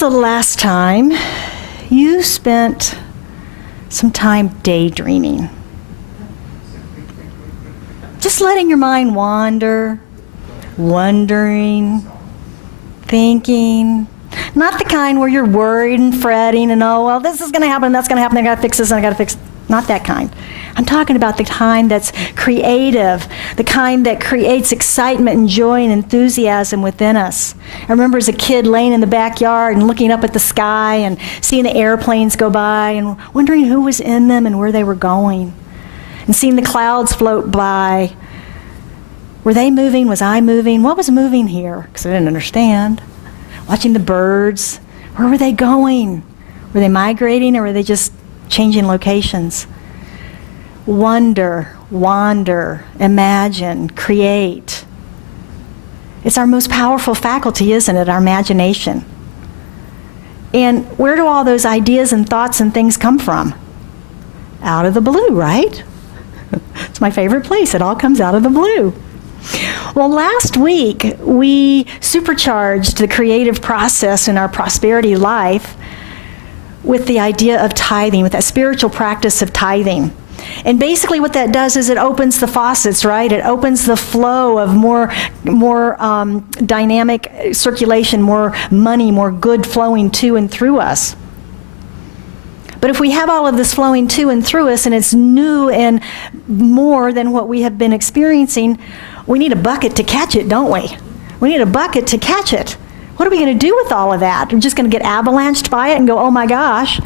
the last time you spent some time daydreaming? Just letting your mind wander, wondering, thinking. Not the kind where you're worried and fretting and, oh, well, this is going to happen, that's going to happen, I got to fix this, and I got to fix. Not that kind. I'm talking about the kind that's creative, the kind that creates excitement and joy and enthusiasm within us. I remember as a kid laying in the backyard and looking up at the sky and seeing the airplanes go by and wondering who was in them and where they were going. And seeing the clouds float by. Were they moving? Was I moving? What was moving here? Because I didn't understand. Watching the birds. Where were they going? Were they migrating, or were they just changing locations? Wonder, wander, imagine, create. It's our most powerful faculty, isn't it? Our imagination. And where do all those ideas and thoughts and things come from? Out of the blue, right? It's my favorite place. It all comes out of the blue. Well, last week we supercharged the creative process in our prosperity life with the idea of tithing, with that spiritual practice of tithing. And basically what that does is it opens the faucets, right? It opens the flow of more dynamic circulation, more money, more good flowing to and through us. But if we have all of this flowing to and through us, and it's new and more than what we have been experiencing, we need a bucket to catch it, don't we? We need a bucket to catch it. What are we going to do with all of that? We're just going to get avalanched by it and go, oh my gosh.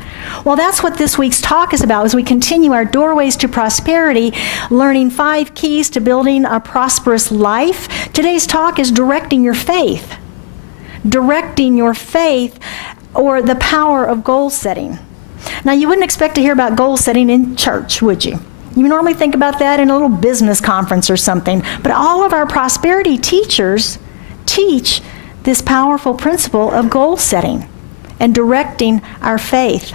Well, that's what this week's talk is about, as we continue our Doorways to Prosperity, learning 5 keys to building a prosperous life. Today's talk is directing your faith. Directing your faith, or the power of goal setting. Now, you wouldn't expect to hear about goal setting in church, would you? You normally think about that in a little business conference or something. But all of our prosperity teachers teach this powerful principle of goal setting and directing our faith.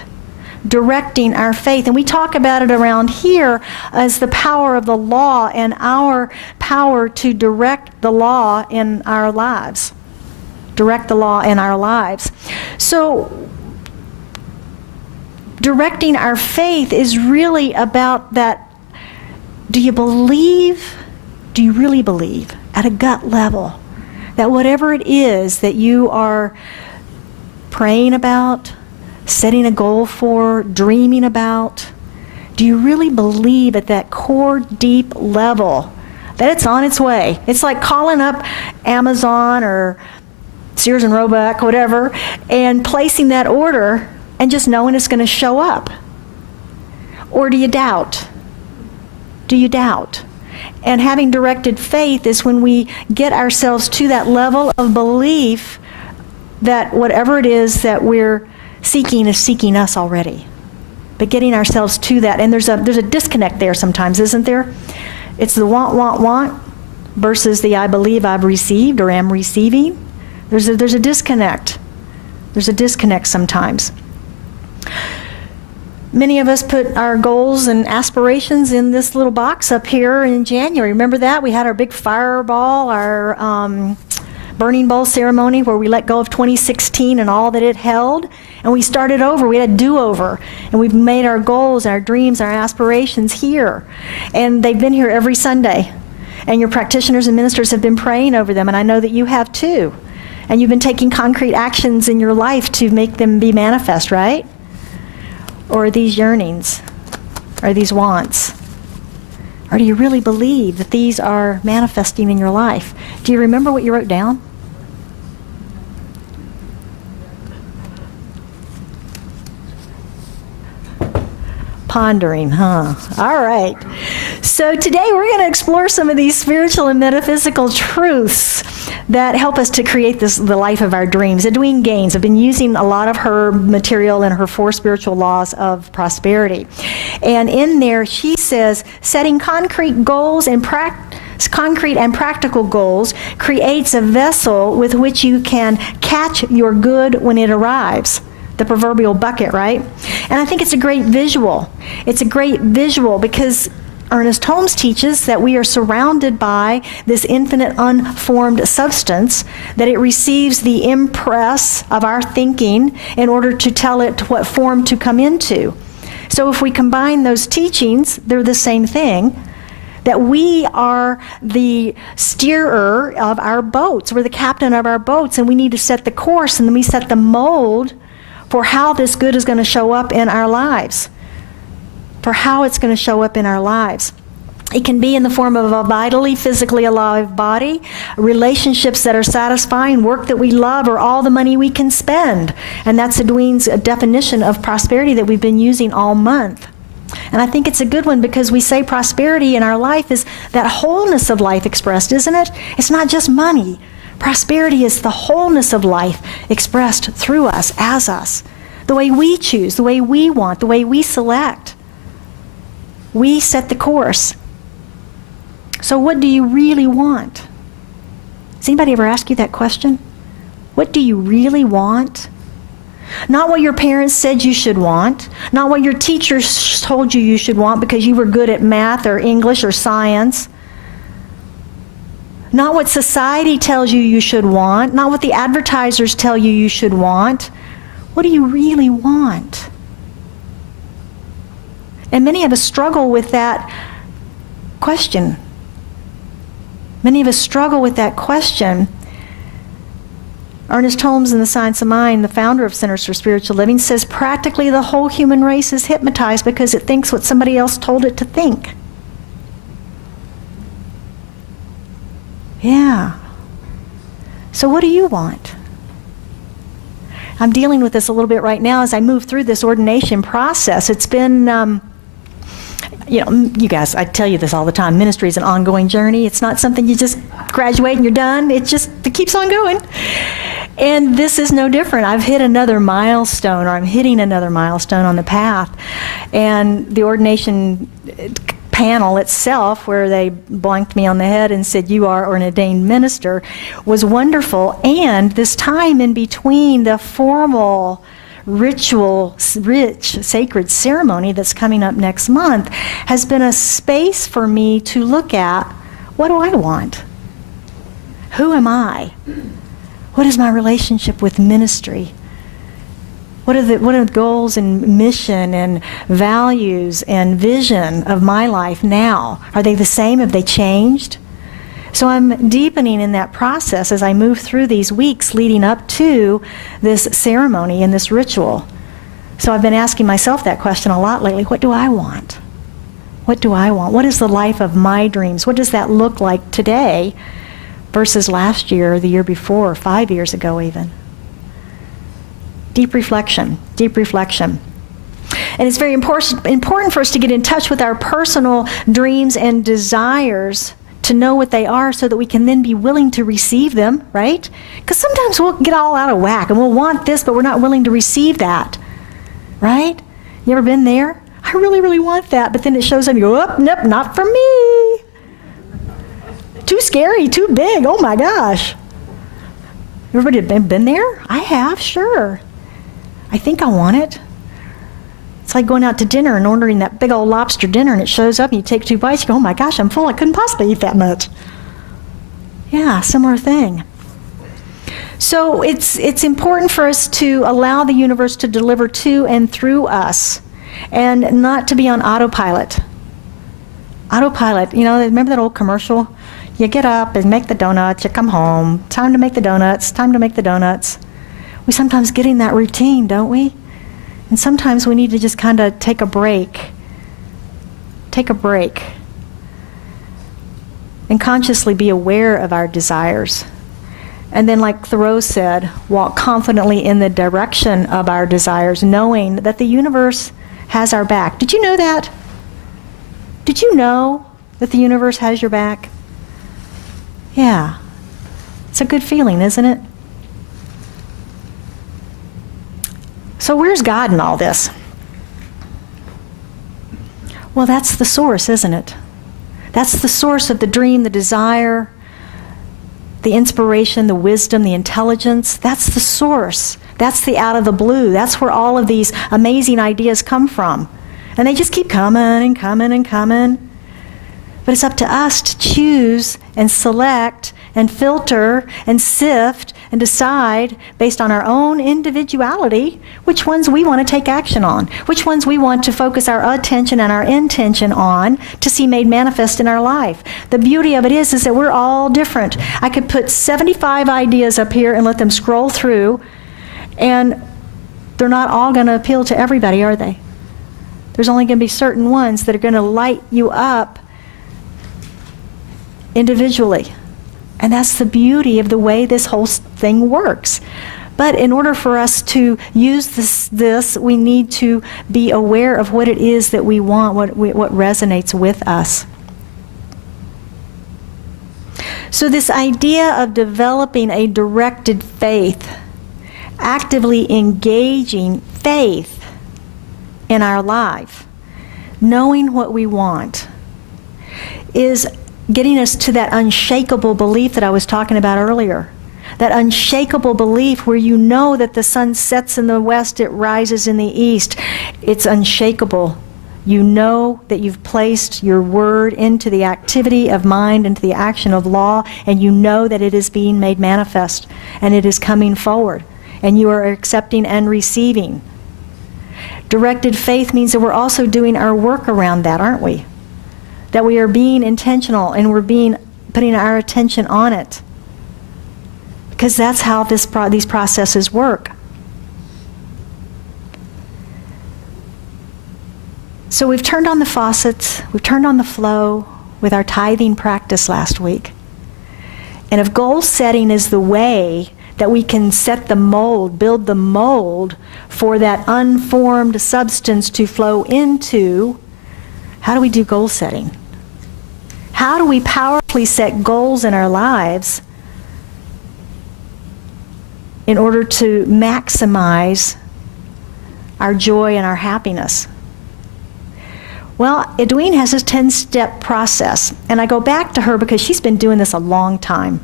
Directing our faith. And we talk about it around here as the power of the law and our power to direct the law in our lives. Direct the law in our lives. So, directing our faith is really about that. Do you believe, do you really believe at a gut level that whatever it is that you are praying about, setting a goal for, dreaming about, do you really believe at that core deep level that it's on its way? It's like calling up Amazon or Sears and Roebuck, whatever, and placing that order and just knowing it's going to show up. Or do you doubt? Do you doubt? And having directed faith is when we get ourselves to that level of belief that whatever it is that we're seeking is seeking us already. But getting ourselves to that, and there's a disconnect there sometimes, isn't there? It's the want versus the I believe I've received or am receiving. There's a disconnect. There's a disconnect sometimes. Many of us put our goals and aspirations in this little box up here in January. Remember that? We had our big fireball, our burning bowl ceremony where we let go of 2016 and all that it held. And we started over. We had a do-over. And we've made our goals, our dreams, our aspirations here. And they've been here every Sunday. And your practitioners and ministers have been praying over them. And I know that you have too. And you've been taking concrete actions in your life to make them be manifest, right? Or are these yearnings? Are these wants? Or do you really believe that these are manifesting in your life? Do you remember what you wrote down? Pondering, huh? All right. So today we're going to explore some of these spiritual and metaphysical truths that help us to create the life of our dreams. Edwene Gaines, I've been using a lot of her material in her 4 spiritual laws of prosperity. And in there she says, setting concrete goals and concrete and practical goals creates a vessel with which you can catch your good when it arrives. The proverbial bucket, right? And I think it's a great visual. It's a great visual because Ernest Holmes teaches that we are surrounded by this infinite unformed substance, that it receives the impress of our thinking in order to tell it what form to come into. So if we combine those teachings, they're the same thing, that we are the steerer of our boats. We're the captain of our boats, and we need to set the course, and then we set the mold for how this good is going to show up in our lives. For how it's going to show up in our lives. It can be in the form of a vitally, physically alive body, relationships that are satisfying, work that we love, or all the money we can spend. And that's Edwine's definition of prosperity that we've been using all month. And I think it's a good one because we say prosperity in our life is that wholeness of life expressed, isn't it? It's not just money. Prosperity is the wholeness of life expressed through us, as us. The way we choose, the way we want, the way we select. We set the course. So what do you really want? Has anybody ever asked you that question? What do you really want? Not what your parents said you should want. Not what your teachers told you should want because you were good at math or English or science. Not what society tells you should want. Not what the advertisers tell you should want. What do you really want? And many of us struggle with that question. Many of us struggle with that question. Ernest Holmes, in The Science of Mind, the founder of Centers for Spiritual Living, says practically the whole human race is hypnotized because it thinks what somebody else told it to think. Yeah. So what do you want? I'm dealing with this a little bit right now as I move through this ordination process. It's been... you guys, I tell you this all the time. Ministry is an ongoing journey. It's not something you just graduate and you're done. It keeps on going. And this is no different. I've hit another milestone, or I'm hitting another milestone on the path. And the ordination panel itself, where they blanked me on the head and said, "You are an ordained minister," was wonderful. And this time in between the formal ritual, rich, sacred ceremony that's coming up next month has been a space for me to look at, what do I want? Who am I? What is my relationship with ministry? What are the goals and mission and values and vision of my life now? Are they the same? Have they changed? So I'm deepening in that process as I move through these weeks leading up to this ceremony and this ritual. So I've been asking myself that question a lot lately. What do I want? What do I want? What is the life of my dreams? What does that look like today versus last year or the year before, or 5 years ago even? Deep reflection, deep reflection. And it's very important for us to get in touch with our personal dreams and desires, to know what they are so that we can then be willing to receive them, right? Because sometimes we'll get all out of whack and we'll want this, but we're not willing to receive that, right? You ever been there? I really, really want that, but then it shows up and you go, oh, nope, not for me. Too scary, too big, oh my gosh. Everybody been there? I have, sure. I think I want it. It's like going out to dinner and ordering that big old lobster dinner, and it shows up and you take 2 bites, you go, oh my gosh, I'm full, I couldn't possibly eat that much. Yeah, similar thing. So it's important for us to allow the universe to deliver to and through us, and not to be on autopilot. Autopilot, remember that old commercial? You get up and make the donuts, you come home, time to make the donuts, time to make the donuts. We sometimes get in that routine, don't we? And sometimes we need to just kind of take a break. Take a break. And consciously be aware of our desires. And then, like Thoreau said, walk confidently in the direction of our desires, knowing that the universe has our back. Did you know that? Did you know that the universe has your back? Yeah. It's a good feeling, isn't it? So where's God in all this? Well, that's the source, isn't it? That's the source of the dream, the desire, the inspiration, the wisdom, the intelligence. That's the source. That's the out of the blue. That's where all of these amazing ideas come from. And they just keep coming and coming and coming. But it's up to us to choose and select and filter and sift and decide based on our own individuality which ones we want to take action on, which ones we want to focus our attention and our intention on to see made manifest in our life. The beauty of it is that we're all different. I could put 75 ideas up here and let them scroll through, and they're not all going to appeal to everybody, are they? There's only going to be certain ones that are going to light you up individually. And that's the beauty of the way this whole thing works. But in order for us to use this, we need to be aware of what it is that we want, what resonates with us. So this idea of developing a directed faith, actively engaging faith in our life, knowing what we want, is getting us to that unshakable belief that I was talking about earlier. That unshakable belief where you know that the sun sets in the west, it rises in the east. It's unshakable. You know that you've placed your word into the activity of mind, into the action of law, and you know that it is being made manifest, and it is coming forward, and you are accepting and receiving. Directed faith means that we're also doing our work around that, aren't we? That we are being intentional and we're putting our attention on it. Because that's how these processes work. So we've turned on the faucets, we've turned on the flow with our tithing practice last week. And if goal setting is the way that we can set the mold, build the mold for that unformed substance to flow into, how do we do goal setting? How do we powerfully set goals in our lives in order to maximize our joy and our happiness? Well, Edwene has this 10-step process, and I go back to her because she's been doing this a long time.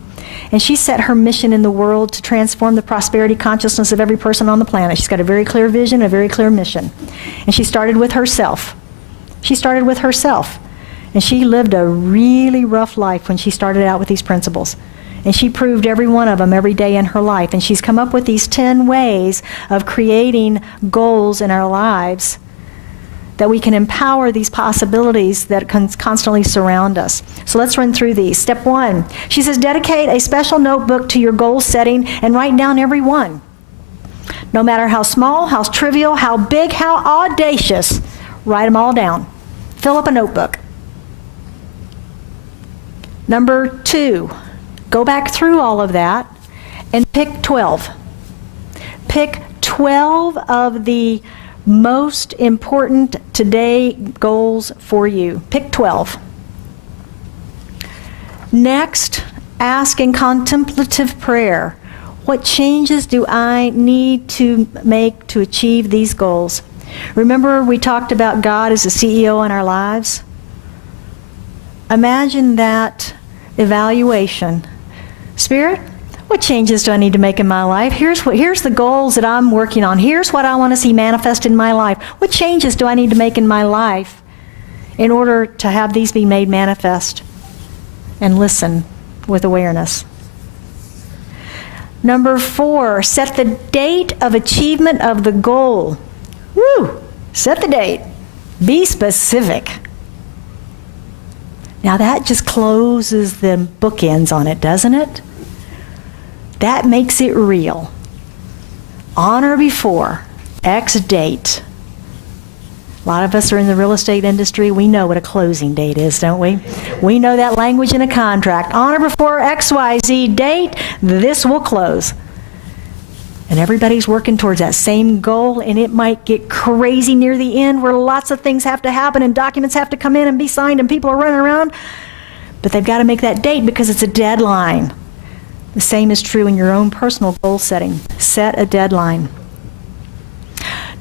And she set her mission in the world to transform the prosperity consciousness of every person on the planet. She's got a very clear vision, a very clear mission. And she started with herself. And she lived a really rough life when she started out with these principles. And she proved every one of them every day in her life. And she's come up with these 10 ways of creating goals in our lives that we can empower these possibilities that constantly surround us. So let's run through these. Step 1, she says, dedicate a special notebook to your goal setting and write down every one. No matter how small, how trivial, how big, how audacious, write them all down. Fill up a notebook. Number 2, go back through all of that and pick 12. Pick 12 of the most important today goals for you. Pick 12. Next, ask in contemplative prayer, what changes do I need to make to achieve these goals? Remember we talked about God as the CEO in our lives? Imagine that evaluation. Spirit, what changes do I need to make in my life? Here's the goals that I'm working on. Here's what I want to see manifest in my life. What changes do I need to make in my life in order to have these be made manifest? And listen with awareness. Number 4, set the date of achievement of the goal. Woo! Set the date. Be specific. Now that just closes the bookends on it, doesn't it? That makes it real. On or before X date. A lot of us are in the real estate industry. We know what a closing date is, don't we? We know that language in a contract. On or before XYZ date, this will close. And everybody's working towards that same goal, and it might get crazy near the end where lots of things have to happen and documents have to come in and be signed and people are running around. But they've got to make that date because it's a deadline. The same is true in your own personal goal setting. Set a deadline.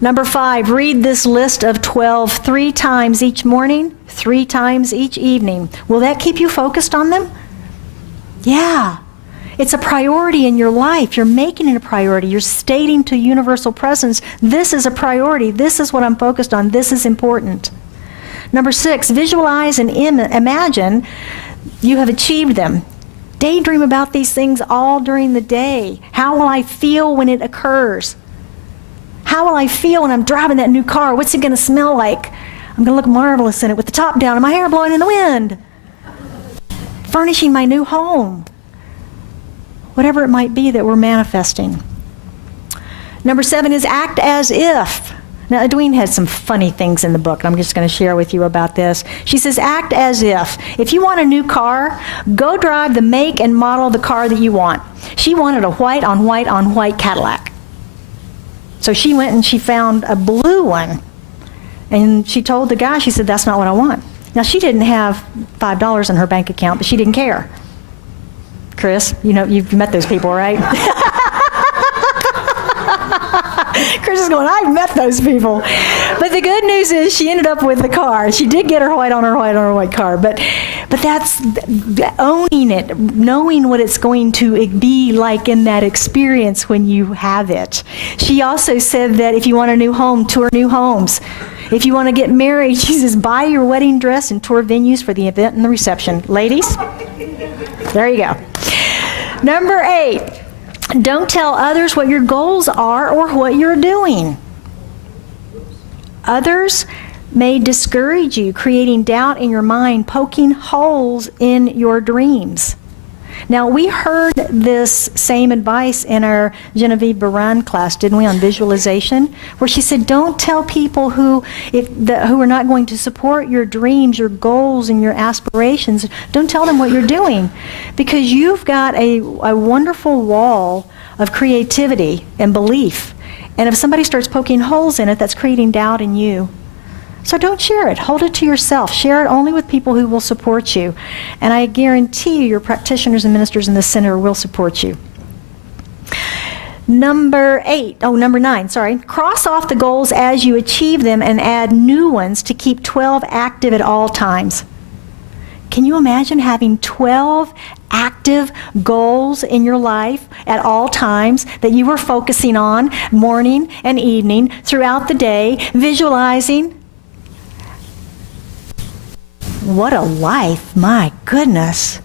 Number 5, read this list of 12 3 times each morning, 3 times each evening. Will that keep you focused on them? Yeah. It's a priority in your life. You're making it a priority. You're stating to universal presence, this is a priority. This is what I'm focused on. This is important. Number 6, visualize and imagine you have achieved them. Daydream about these things all during the day. How will I feel when it occurs? How will I feel when I'm driving that new car? What's it going to smell like? I'm going to look marvelous in it with the top down and my hair blowing in the wind. Furnishing my new home. Whatever it might be that we're manifesting. Number 7 is act as if. Now, Edwene has some funny things in the book, and I'm just going to share with you about this. She says, act as if. If you want a new car, go drive the make and model of the car that you want. She wanted a white on white on white Cadillac. So she went and she found a blue one. And she told the guy, she said, that's not what I want. Now, she didn't have $5 in her bank account, but she didn't care. Chris, you know, you've met those people, right? Chris is going, I've met those people. But the good news is she ended up with the car. She did get her white on her white car. But that's owning it, knowing what it's going to be like in that experience when you have it. She also said that if you want a new home, tour new homes. If you want to get married, she says, buy your wedding dress and tour venues for the event and the reception. Ladies, there you go. Number 8. Don't tell others what your goals are or what you're doing. Others may discourage you, creating doubt in your mind, poking holes in your dreams. Now, we heard this same advice in our Genevieve Baran class, didn't we, on visualization, where she said, don't tell people who are not going to support your dreams, your goals, and your aspirations. Don't tell them what you're doing, because you've got a wonderful wall of creativity and belief. And if somebody starts poking holes in it, that's creating doubt in you. So don't share it. Hold it to yourself. Share it only with people who will support you. And I guarantee you, your practitioners and ministers in the center will support you. Number 9, sorry. Cross off the goals as you achieve them and add new ones to keep 12 active at all times. Can you imagine having 12 active goals in your life at all times that you were focusing on morning and evening throughout the day, visualizing? What a life, my goodness.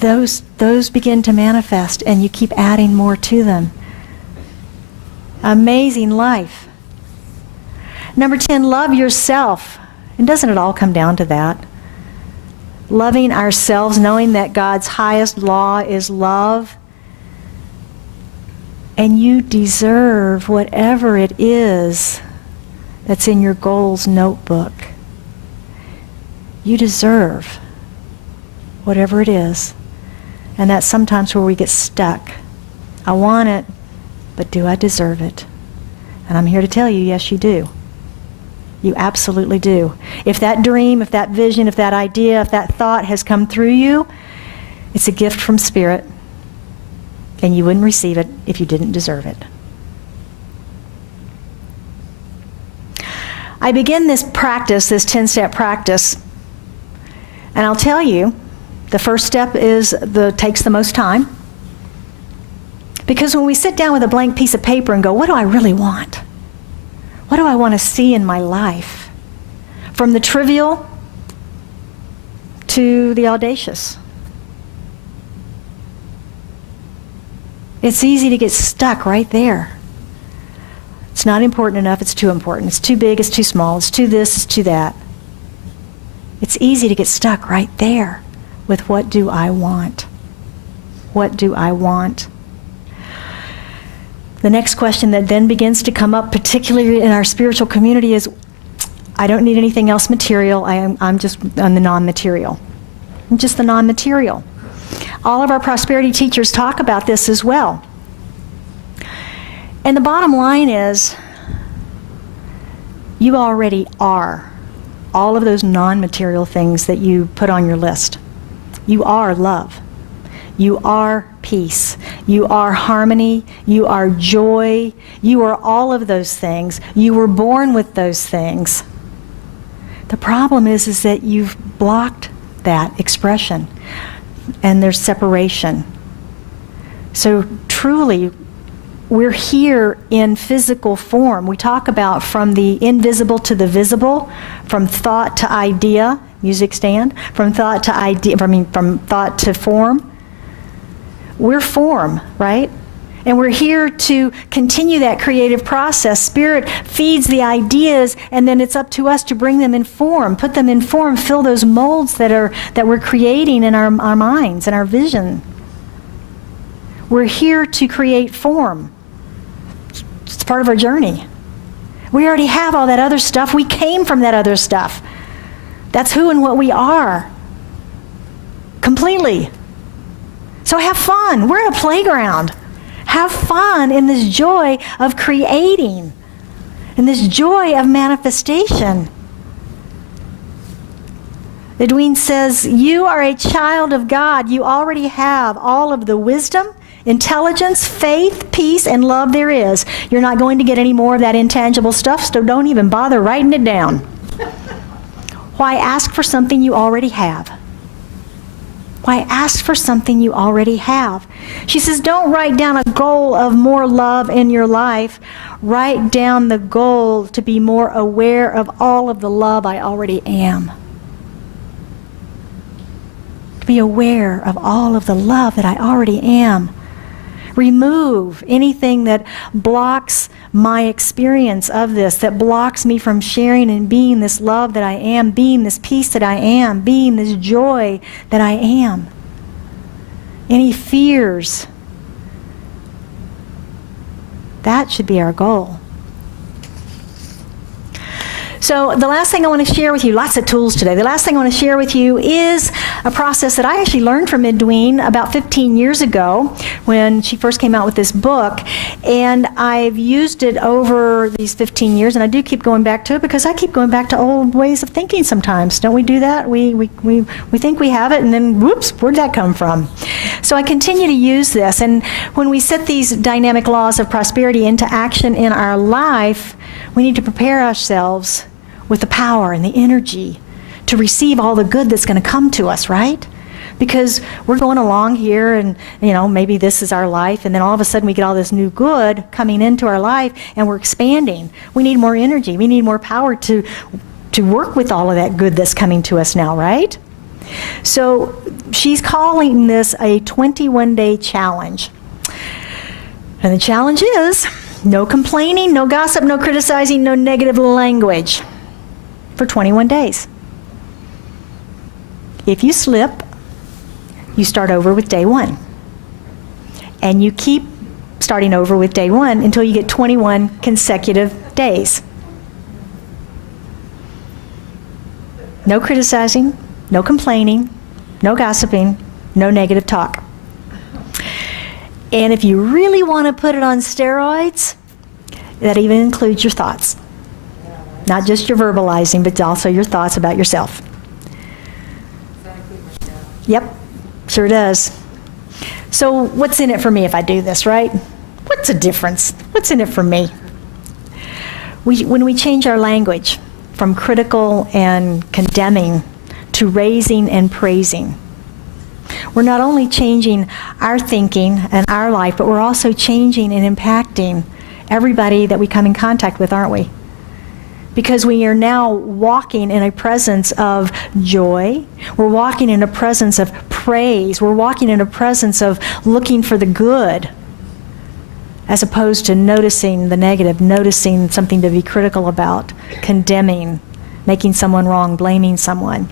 Those begin to manifest and you keep adding more to them. Amazing life. Number 10, love yourself. And doesn't it all come down to that? Loving ourselves, knowing that God's highest law is love. And you deserve whatever it is that's in your goals notebook. You deserve whatever it is. And that's sometimes where we get stuck. I want it, but do I deserve it? And I'm here to tell you, yes, you do. You absolutely do. If that dream, if that vision, if that idea, if that thought has come through you, it's a gift from Spirit. And you wouldn't receive it if you didn't deserve it. I begin this practice, this 10-step practice, and I'll tell you, the first step takes the most time. Because when we sit down with a blank piece of paper and go, what do I really want? What do I want to see in my life? From the trivial to the audacious. It's easy to get stuck right there. It's not important enough, it's too important. It's too big, it's too small, it's too this, it's too that. It's easy to get stuck right there with what do I want? What do I want? The next question that then begins to come up, particularly in our spiritual community, is I don't need anything else material. I'm just on the non-material. I'm just the non-material. All of our prosperity teachers talk about this as well. And the bottom line is, you already are all of those non-material things that you put on your list. You are love. You are peace. You are harmony. You are joy. You are all of those things. You were born with those things. The problem is that you've blocked that expression, and there's separation. So truly, we're here in physical form. We talk about from the invisible to the visible, from thought to idea, music stand, from thought to idea, from thought to form. We're form, right? And we're here to continue that creative process. Spirit feeds the ideas, and then it's up to us to bring them in form, put them in form, fill those molds that we're creating in our minds and our vision. We're here to create form. It's part of our journey. We already have all that other stuff. We came from that other stuff. That's who and what we are. Completely. So have fun. We're in a playground. Have fun in this joy of creating, in this joy of manifestation. Edwin says, you are a child of God. You already have all of the wisdom, intelligence, faith, peace, and love there is. You're not going to get any more of that intangible stuff, so don't even bother writing it down. Why ask for something you already have? Why ask for something you already have? She says, don't write down a goal of more love in your life. Write down the goal to be more aware of all of the love I already am. To be aware of all of the love that I already am. Remove anything that blocks my experience of this, that blocks me from sharing and being this love that I am, being this peace that I am, being this joy that I am. Any fears, that should be our goal. So the last thing I want to share with you, lots of tools today. The last thing I want to share with you is a process that I actually learned from Edwin about 15 years ago when she first came out with this book. And I've used it over these 15 years, and I do keep going back to it because I keep going back to old ways of thinking sometimes. Don't we do that? We think we have it, and then whoops, where'd that come from? So I continue to use this. And when we set these dynamic laws of prosperity into action in our life, we need to prepare ourselves with the power and the energy to receive all the good that's going to come to us, right? Because we're going along here and, maybe this is our life, and then all of a sudden we get all this new good coming into our life and we're expanding. We need more energy. We need more power to work with all of that good that's coming to us now, right? So she's calling this a 21-day challenge. And the challenge is no complaining, no gossip, no criticizing, no negative language for 21 days. If you slip, you start over with day 1. And you keep starting over with day 1 until you get 21 consecutive days. No criticizing, no complaining, no gossiping, no negative talk. And if you really want to put it on steroids, that even includes your thoughts. Not just your verbalizing, but also your thoughts about yourself. Yep, sure does. So what's in it for me if I do this, right? What's the difference? What's in it for me? When we change our language from critical and condemning to raising and praising, we're not only changing our thinking and our life, but we're also changing and impacting everybody that we come in contact with, aren't we? Because we are now walking in a presence of joy. We're walking in a presence of praise. We're walking in a presence of looking for the good, as opposed to noticing the negative, noticing something to be critical about, condemning, making someone wrong, blaming someone.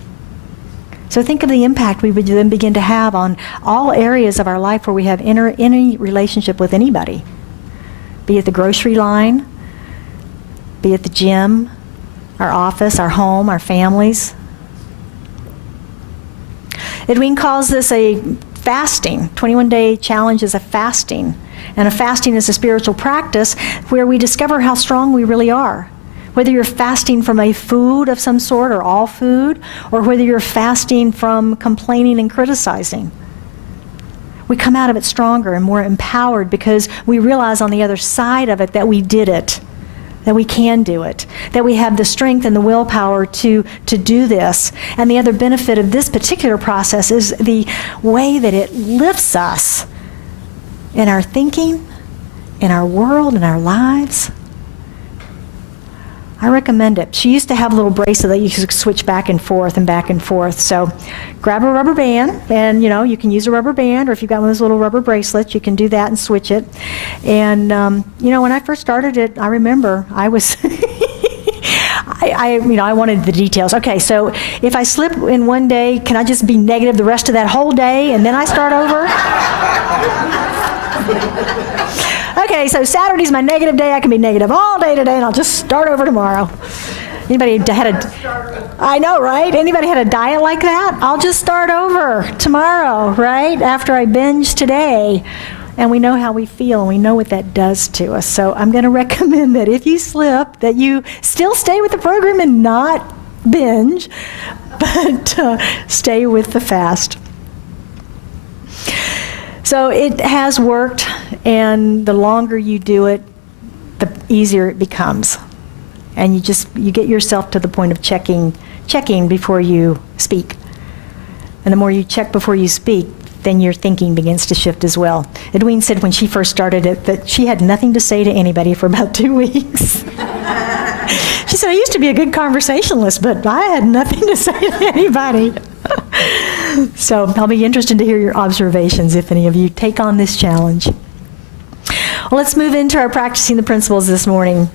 So think of the impact we would then begin to have on all areas of our life where we have any relationship with anybody. Be it the grocery line, be it the gym, our office, our home, our families. Edwin calls this a fasting. 21-day challenge is a fasting. And a fasting is a spiritual practice where we discover how strong we really are. Whether you're fasting from a food of some sort or all food, or whether you're fasting from complaining and criticizing. We come out of it stronger and more empowered because we realize on the other side of it that we did it, that we can do it, that we have the strength and the willpower to do this. And the other benefit of this particular process is the way that it lifts us in our thinking in our world, in our lives. I recommend it. She used to have a little bracelet that you could switch back and forth and back and forth. So grab a rubber band, and you can use a rubber band, or if you've got one of those little rubber bracelets, you can do that and switch it. And when I first started it, I remember I was I wanted the details. Okay, so if I slip in one day, can I just be negative the rest of that whole day and then I start over? Okay, so Saturday's my negative day. I can be negative all day today, and I'll just start over tomorrow. Anybody I know, right? Anybody had a diet like that? I'll just start over tomorrow, right? After I binge today. And we know how we feel, and we know what that does to us. So I'm going to recommend that if you slip, that you still stay with the program and not binge, but stay with the fast. So it has worked, and the longer you do it, the easier it becomes. And you get yourself to the point of checking before you speak. And the more you check before you speak, then your thinking begins to shift as well. Edwene said when she first started it that she had nothing to say to anybody for about 2 weeks. She said, I used to be a good conversationalist, but I had nothing to say to anybody. So I'll be interested to hear your observations if any of you take on this challenge. Well, let's move into our practicing the principles this morning.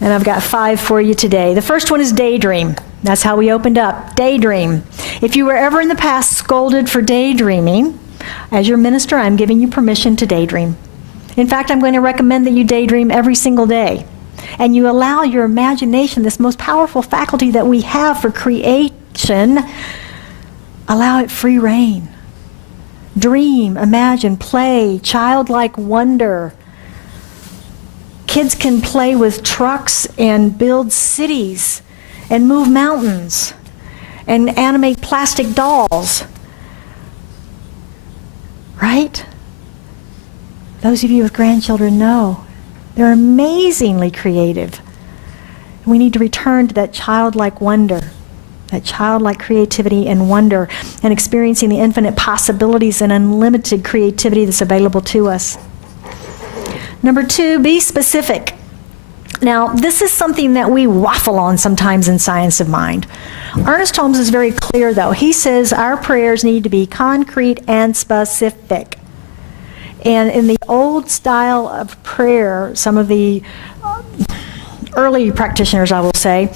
And I've got 5 for you today. The first one is daydream. That's how we opened up. Daydream. If you were ever in the past scolded for daydreaming, as your minister, I'm giving you permission to daydream. In fact, I'm going to recommend that you daydream every single day. And you allow your imagination, this most powerful faculty that we have for creation, allow it free rein. Dream, imagine, play, childlike wonder. Kids can play with trucks and build cities and move mountains and animate plastic dolls. Right? Those of you with grandchildren know they're amazingly creative. We need to return to that childlike wonder, that childlike creativity and wonder, and experiencing the infinite possibilities and unlimited creativity that's available to us. Number 2, be specific. Now, this is something that we waffle on sometimes in Science of Mind. Ernest Holmes is very clear, though. He says our prayers need to be concrete and specific. And in the old style of prayer, some of the early practitioners, I will say,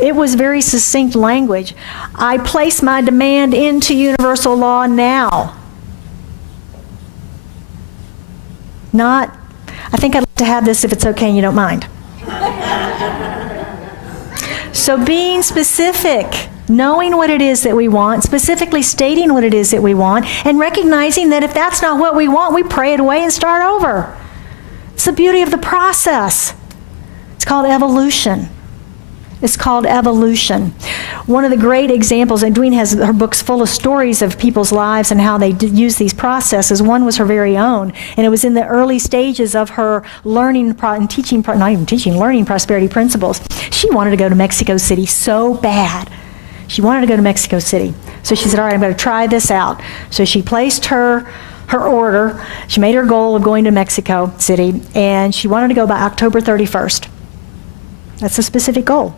it was very succinct language. I place my demand into universal law now. Not, I think I'd like to have this if it's okay and you don't mind. So being specific, knowing what it is that we want, specifically stating what it is that we want, and recognizing that if that's not what we want, we pray it away and start over. It's the beauty of the process. It's called evolution. It's called evolution. One of the great examples, and Edwene has her books full of stories of people's lives and how they use these processes. One was her very own, and it was in the early stages of her learning prosperity principles. She wanted to go to Mexico City so bad. She wanted to go to Mexico City. So she said, all right, I'm going to try this out. So she placed her order. She made her goal of going to Mexico City, and she wanted to go by October 31st. That's a specific goal.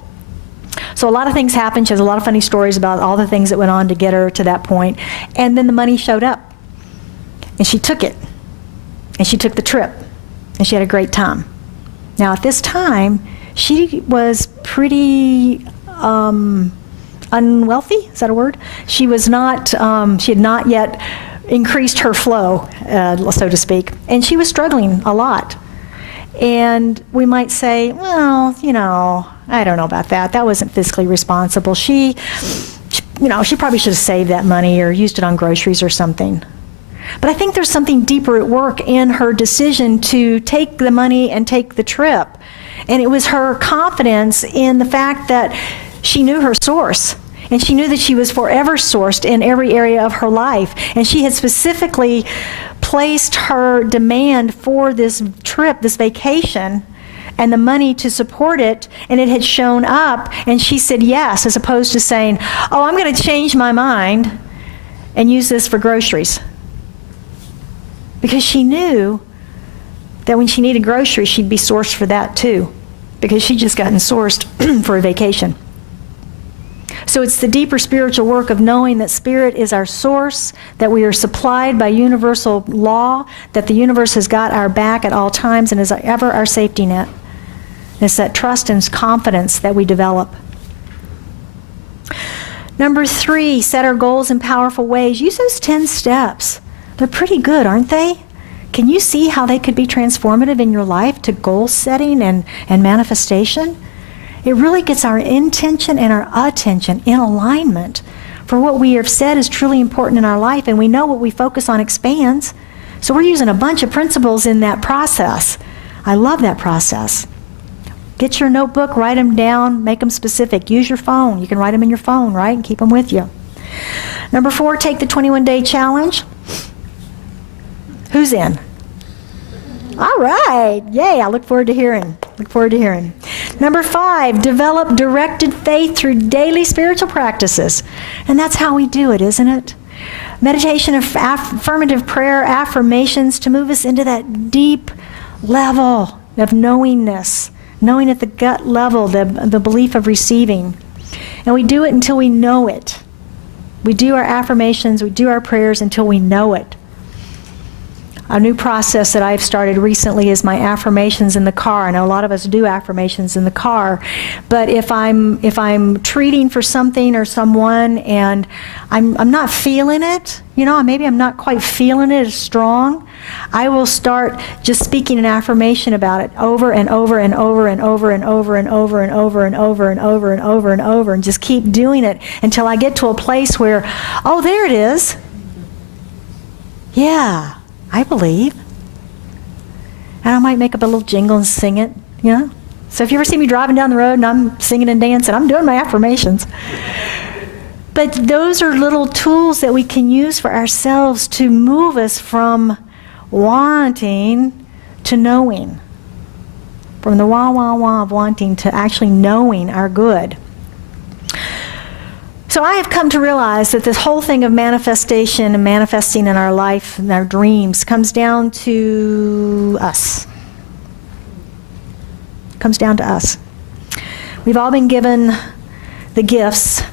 So a lot of things happened. She has a lot of funny stories about all the things that went on to get her to that point. And then the money showed up. And she took it. And she took the trip. And she had a great time. Now at this time, she was pretty unwealthy. Is that a word? She was not, she had not yet increased her flow, so to speak. And she was struggling a lot. And we might say, well, I don't know about that. That wasn't fiscally responsible. She probably should have saved that money or used it on groceries or something. But I think there's something deeper at work in her decision to take the money and take the trip. And it was her confidence in the fact that she knew her source. And she knew that she was forever sourced in every area of her life. And she had specifically placed her demand for this trip, this vacation, and the money to support it, and it had shown up, and she said yes, as opposed to saying, oh, I'm going to change my mind and use this for groceries. Because she knew that when she needed groceries, she'd be sourced for that too, because she'd just gotten sourced for a vacation. So it's the deeper spiritual work of knowing that Spirit is our source, that we are supplied by universal law, that the universe has got our back at all times and is ever our safety net. It's that trust and confidence that we develop. Number 3, set our goals in powerful ways. Use those 10 steps. They're pretty good, aren't they? Can you see how they could be transformative in your life to goal setting and manifestation? It really gets our intention and our attention in alignment for what we have said is truly important in our life, and we know what we focus on expands. So we're using a bunch of principles in that process. I love that process. Get your notebook, write them down, make them specific. Use your phone. You can write them in your phone, right, and keep them with you. Number 4, take the 21-day challenge. Who's in? All right. Yay, I look forward to hearing. Number 5, develop directed faith through daily spiritual practices. And that's how we do it, isn't it? Meditation, affirmative prayer, affirmations to move us into that deep level of knowingness, knowing at the gut level, the belief of receiving. And we do it until we know it. We do our affirmations, we do our prayers until we know it. A new process that I've started recently is my affirmations in the car. I know a lot of us do affirmations in the car, but if I'm treating for something or someone and I'm not feeling it, maybe I'm not quite feeling it as strong, I will start just speaking an affirmation about it over and over and over and over and over and over and over and over and over and over and over and just keep doing it until I get to a place where, oh, there it is. Yeah. I believe. And I might make up a little jingle and sing it, So if you ever see me driving down the road and I'm singing and dancing, I'm doing my affirmations. But those are little tools that we can use for ourselves to move us from wanting to knowing. From the wah of wanting to actually knowing our good. So I have come to realize that this whole thing of manifestation and manifesting in our life and our dreams comes down to us. Comes down to us. We've all been given the gifts.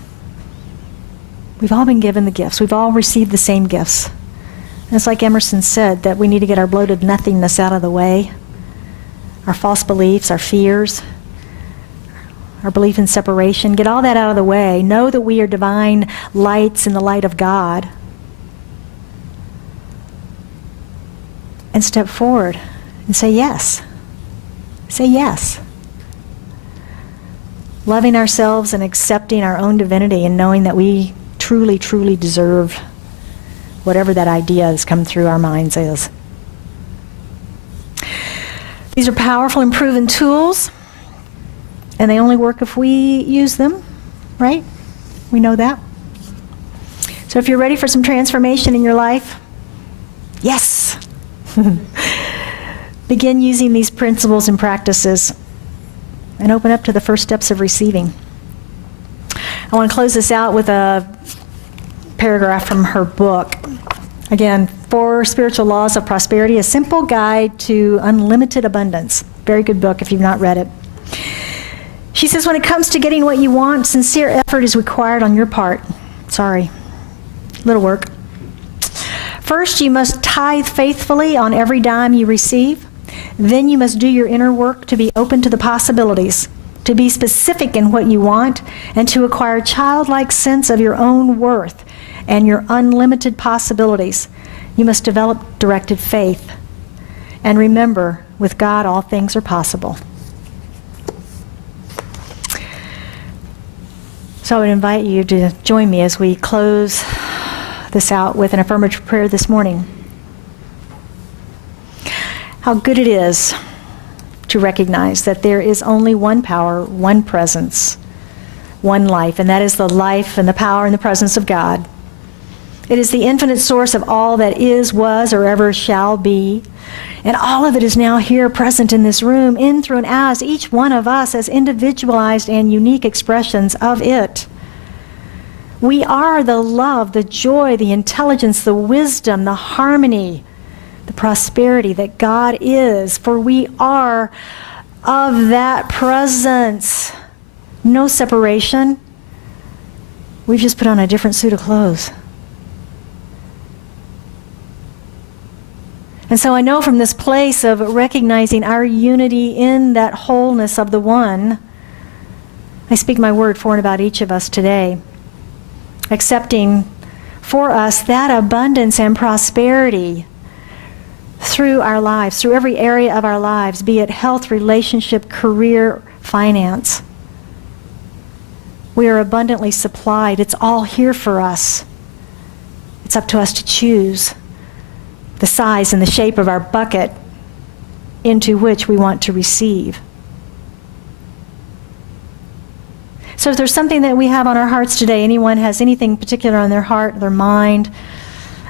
We've all received the same gifts. And it's like Emerson said, that we need to get our bloated nothingness out of the way. Our false beliefs, our fears, our belief in separation, get all that out of the way. Know that we are divine lights in the light of God. And step forward and say yes. Say yes. Loving ourselves and accepting our own divinity and knowing that we truly, truly deserve whatever that idea has come through our minds is. These are powerful and proven tools. And they only work if we use them, right? We know that. So if you're ready for some transformation in your life, yes. Begin using these principles and practices and open up to the first steps of receiving. I want to close this out with a paragraph from her book. Again, 4 Spiritual Laws of Prosperity, a simple guide to unlimited abundance. Very good book if you've not read it. She says, when it comes to getting what you want, sincere effort is required on your part. Sorry. Little work. First, you must tithe faithfully on every dime you receive. Then you must do your inner work to be open to the possibilities, to be specific in what you want, and to acquire a childlike sense of your own worth and your unlimited possibilities. You must develop directed faith. And remember, with God, all things are possible. So I would invite you to join me as we close this out with an affirmative prayer this morning. How good it is to recognize that there is only one power, one presence, one life, and that is the life and the power and the presence of God. It is the infinite source of all that is, was, or ever shall be. And all of it is now here present in this room, in, through, and as each one of us as individualized and unique expressions of it. We are the love, the joy, the intelligence, the wisdom, the harmony, the prosperity that God is, for we are of that presence. No separation. We've just put on a different suit of clothes. And so I know from this place of recognizing our unity in that wholeness of the one, I speak my word for and about each of us today, accepting for us that abundance and prosperity through our lives, through every area of our lives, be it health, relationship, career, finance. We are abundantly supplied. It's all here for us. It's up to us to choose the size and the shape of our bucket into which we want to receive. So if there's something that we have on our hearts today, anyone has anything particular on their heart, their mind,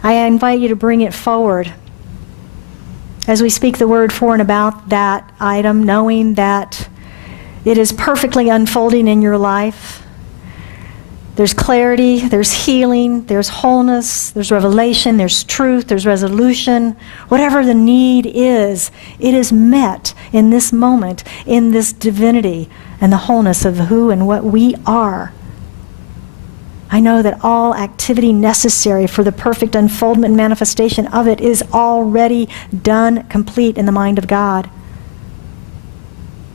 I invite you to bring it forward as we speak the word for and about that item, knowing that it is perfectly unfolding in your life. There's clarity, there's healing, there's wholeness, there's revelation, there's truth, there's resolution. Whatever the need is, it is met in this moment, in this divinity and the wholeness of who and what we are. I know that all activity necessary for the perfect unfoldment and manifestation of it is already done, complete in the mind of God.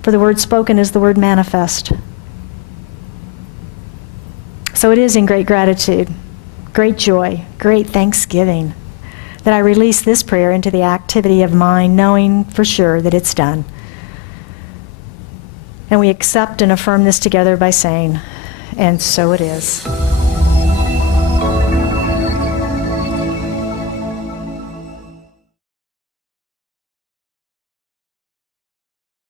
For the word spoken is the word manifest. So it is in great gratitude, great joy, great thanksgiving that I release this prayer into the activity of mine, knowing for sure that it's done. And we accept and affirm this together by saying, and so it is.